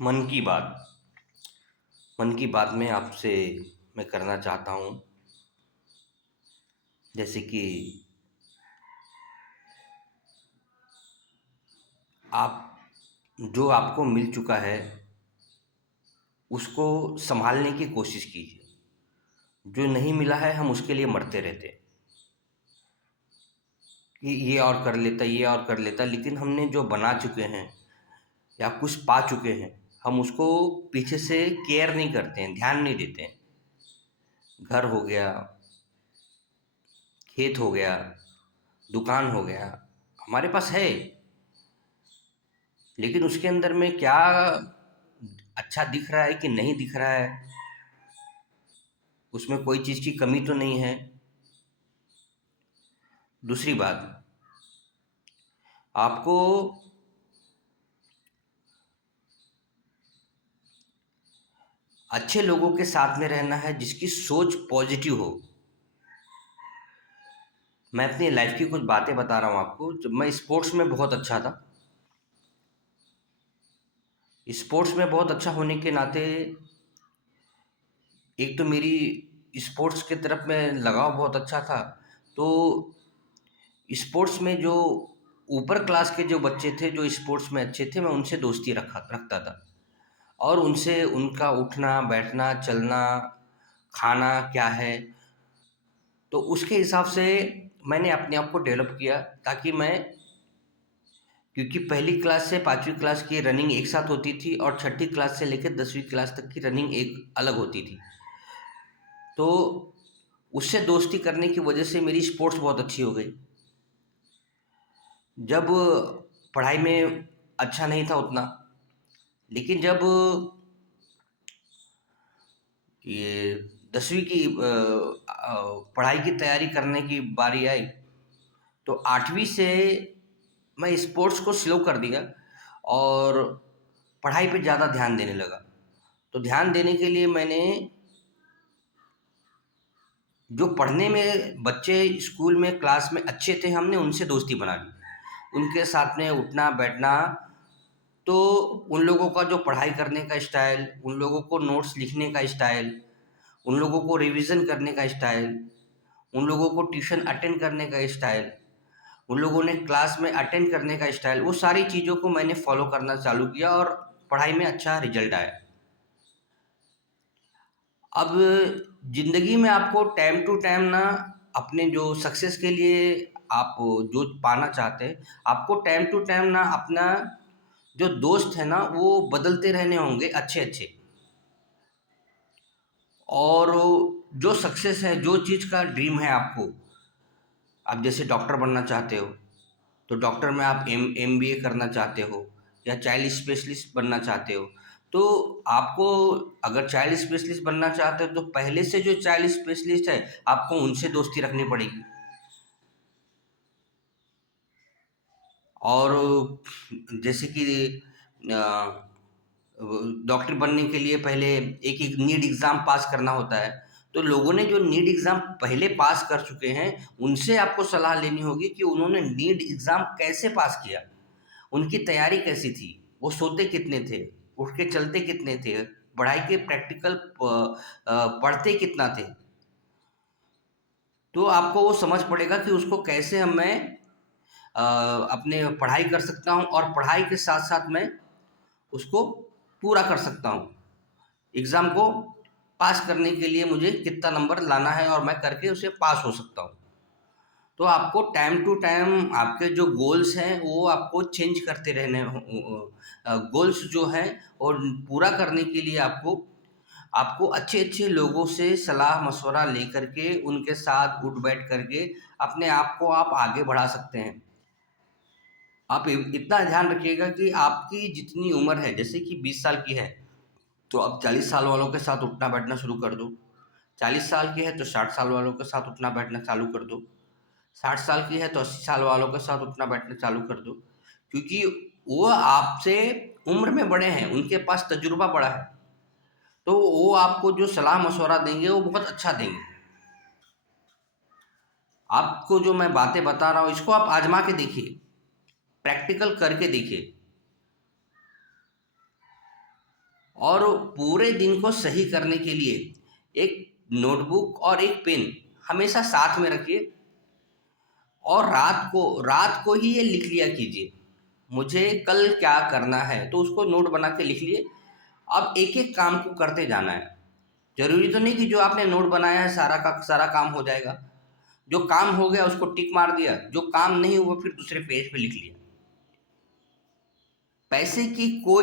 मन की बात मन की बात में आपसे मैं करना चाहता हूँ। जैसे कि आप जो आपको मिल चुका है उसको संभालने की कोशिश कीजिए। जो नहीं मिला है हम उसके लिए मरते रहते हैं कि ये और कर लेता, ये और कर लेता, लेकिन हमने जो बना चुके हैं या कुछ पा चुके हैं हम उसको पीछे से केयर नहीं करते हैं, ध्यान नहीं देते हैं। घर हो गया, खेत हो गया, दुकान हो गया, हमारे पास है, लेकिन उसके अंदर में क्या अच्छा दिख रहा है कि नहीं दिख रहा है, उसमें कोई चीज़ की कमी तो नहीं है। दूसरी बात, आपको अच्छे लोगों के साथ में रहना है जिसकी सोच पॉजिटिव हो। मैं अपनी लाइफ की कुछ बातें बता रहा हूँ आपको। जब मैं स्पोर्ट्स में बहुत अच्छा था, स्पोर्ट्स में बहुत अच्छा होने के नाते एक तो मेरी स्पोर्ट्स की तरफ में लगाव बहुत अच्छा था। तो स्पोर्ट्स में जो ऊपर क्लास के जो बच्चे थे जो स्पोर्ट्स में अच्छे थे, मैं उनसे दोस्ती रखता था। और उनसे उनका उठना बैठना चलना खाना क्या है, तो उसके हिसाब से मैंने अपने आप को डेवलप किया ताकि मैं, क्योंकि पहली क्लास से पाँचवीं क्लास की रनिंग एक साथ होती थी और छठी क्लास से लेकर 10वीं क्लास तक की रनिंग एक अलग होती थी। तो उससे दोस्ती करने की वजह से मेरी स्पोर्ट्स बहुत अच्छी हो गई। जब पढ़ाई में अच्छा नहीं था उतना, लेकिन जब ये 10वीं की पढ़ाई की तैयारी करने की बारी आई, तो 8वीं से मैं स्पोर्ट्स को स्लो कर दिया और पढ़ाई पे ज़्यादा ध्यान देने लगा। तो ध्यान देने के लिए मैंने, जो पढ़ने में बच्चे स्कूल में क्लास में अच्छे थे, हमने उनसे दोस्ती बना ली, उनके साथ में उठना बैठना। तो उन लोगों का जो पढ़ाई करने का स्टाइल, उन लोगों को नोट्स लिखने का स्टाइल, उन लोगों को रिवीजन करने का स्टाइल, उन लोगों को ट्यूशन अटेंड करने का स्टाइल, उन लोगों ने क्लास में अटेंड करने का स्टाइल, वो सारी चीज़ों को मैंने फॉलो करना चालू किया और पढ़ाई में अच्छा रिजल्ट आया। अब ज़िंदगी में आपको टाइम टू टाइम ना, अपने जो सक्सेस के लिए आप जो पाना चाहते हैं, आपको टाइम टू टाइम ना अपना जो दोस्त है ना वो बदलते रहने होंगे अच्छे अच्छे। और जो सक्सेस है, जो चीज़ का ड्रीम है आपको, आप जैसे डॉक्टर बनना चाहते हो तो डॉक्टर में आप एमबीए करना चाहते हो, या चाइल्ड स्पेशलिस्ट बनना चाहते हो, तो आपको, अगर चाइल्ड स्पेशलिस्ट बनना चाहते हो तो पहले से जो चाइल्ड स्पेशलिस्ट है आपको उनसे दोस्ती रखनी पड़ेगी। और जैसे कि डॉक्टर बनने के लिए पहले एक एक नीट एग्ज़ाम पास करना होता है। तो लोगों ने जो नीट एग्ज़ाम पहले पास कर चुके हैं उनसे आपको सलाह लेनी होगी कि उन्होंने नीट एग्ज़ाम कैसे पास किया, उनकी तैयारी कैसी थी, वो सोते कितने थे, उठ के चलते कितने थे, पढ़ाई के प्रैक्टिकल पढ़ते कितना थे। तो आपको वो समझ पड़ेगा कि उसको कैसे मैं अपने पढ़ाई कर सकता हूँ और पढ़ाई के साथ-साथ मैं उसको पूरा कर सकता हूँ। एग्ज़ाम को पास करने के लिए मुझे कितना नंबर लाना है और मैं करके उसे पास हो सकता हूँ। तो आपको टाइम टू टाइम आपके जो गोल्स हैं वो आपको चेंज करते रहने गोल्स जो हैं, और पूरा करने के लिए आपको आपको अच्छे-अच्छे लोगों से सलाह-मशवरा लेकर के उनके साथ उठ-बैठ करके अपने आप को आप आगे बढ़ा सकते हैं। आप इतना ध्यान रखिएगा कि आपकी जितनी उम्र है, जैसे कि 20 साल की है, तो आप 40 साल वालों के साथ उठना-बैठना शुरू कर दो। 40 साल की है तो 60 साल वालों के साथ उठना-बैठना चालू कर दो। 60 साल की है तो 80 साल वालों के साथ उठना-बैठना चालू कर दो। क्योंकि वो आपसे उम्र में बड़े हैं, उनके पास तजुर्बा बड़ा है। तो वो आपको जो सलाह-मशवरा देंगे वो बहुत अच्छा देंगे। आपको जो मैं बातें बता रहा हूँ इसको आप आज़मा के देखिए, प्रैक्टिकल करके देखिए। और पूरे दिन को सही करने के लिए एक नोटबुक और एक पेन हमेशा साथ में रखिए और रात को ही ये लिख लिया कीजिए, मुझे कल क्या करना है, तो उसको नोट बना के लिख लिए। अब एक एक काम को करते जाना है। जरूरी तो नहीं कि जो आपने नोट बनाया है सारा का सारा काम हो जाएगा। जो काम हो गया उसको टिक मार दिया, जो काम नहीं हुआ फिर दूसरे पेज पे लिख लिया। पैसे की कोई